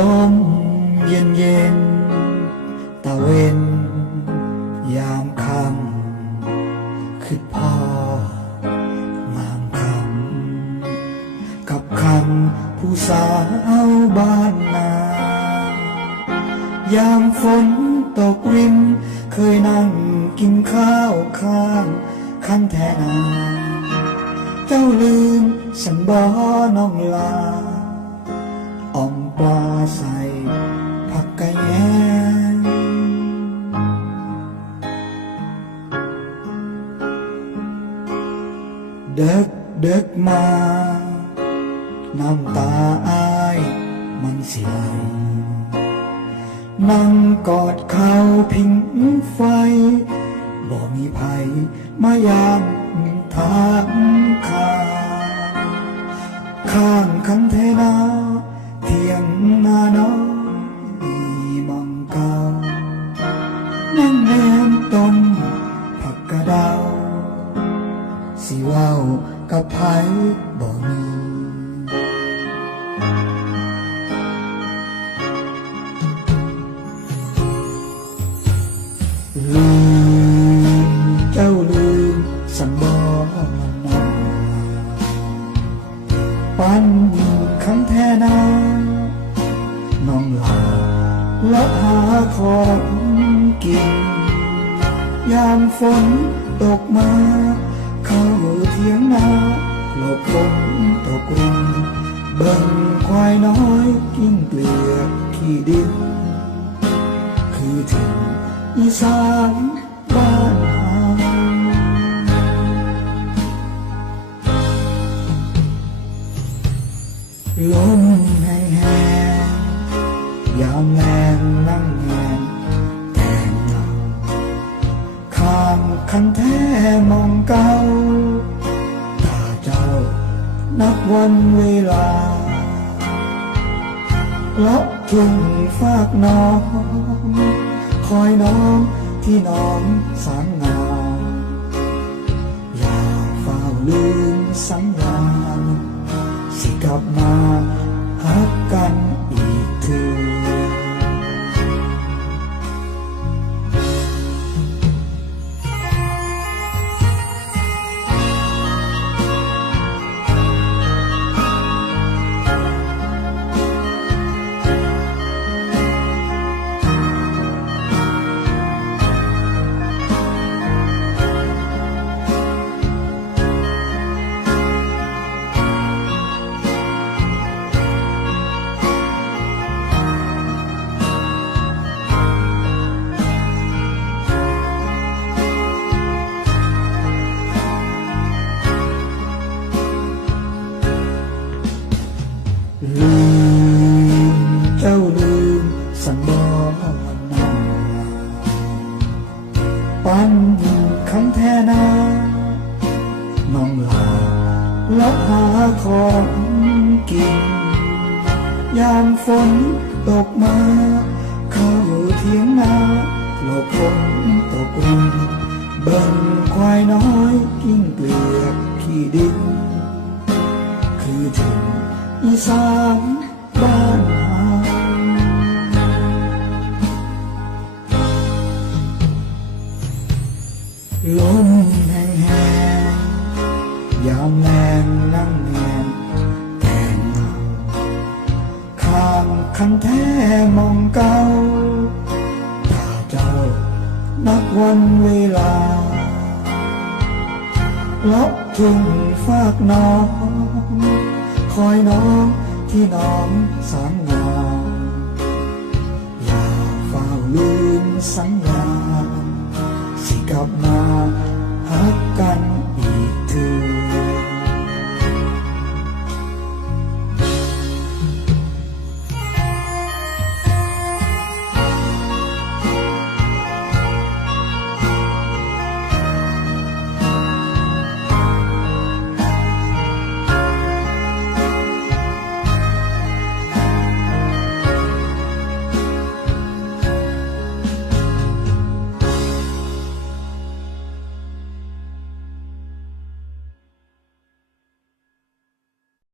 ลมเย็นเย็นตะเวนยามค่ำคือพ่องามคำกับคำผู้สาวบ้านนายามฝนตกริมเคยนั่งกินข้าวข้างคันแทนาเจ้าลืมฉันบ่น้องลาอ่อมปลาใส่ผักกะแยงเด็กมาน้ำตาอายมันสิไหลนั่งกอดเขาพิงไฟบ่มีภัยมายามทางข้างคันเทนาเทียงนาน้องมีมองเก่านั่งแนมต้นผักกระเดาสิเว้ากับไผบ่มีลืมเจ้าลืมสันบ่นาปันคันแทนาน้องลาและหาของกินยามฝนตกมาเข้าเถียงนาหลบฝนตกรินเบิ่งควายน้อยกินเกลือขี้ดินคือถิ่นอีสานบ้านเฮาลมแห้งๆยามแรงนั่งแงนแต่งเงาข้ามคันแท้มองเก่าตาเจ้านับวันเวลาเลาะทุ่งฝากน้องคอยน้องที่น้องสางงามอย่าเฝ้าลืมสัญญาสิกลับมาหักกันอีกเถื่อลืมเจ้าลืมสันบ่นาปันคันแทนาน้องลาและหาของกินยามฝนตกมาเข้าเถียงนาหลบฝนตกรินเบิ่งควายน้อยกินเกลือขี้ดินคือถิ่นอีสานบ้านเฮาลมแห้งๆยามแรงนั่งแงนแต่งเงาข้างคันแท้มองเก่าตาเจ้านับวันเวลาเลาะทุ่งฝากน้องคอยน้องที่น้องสางงามอย่าเฝ้าลืมสัญญาสิกลับมาหักกัน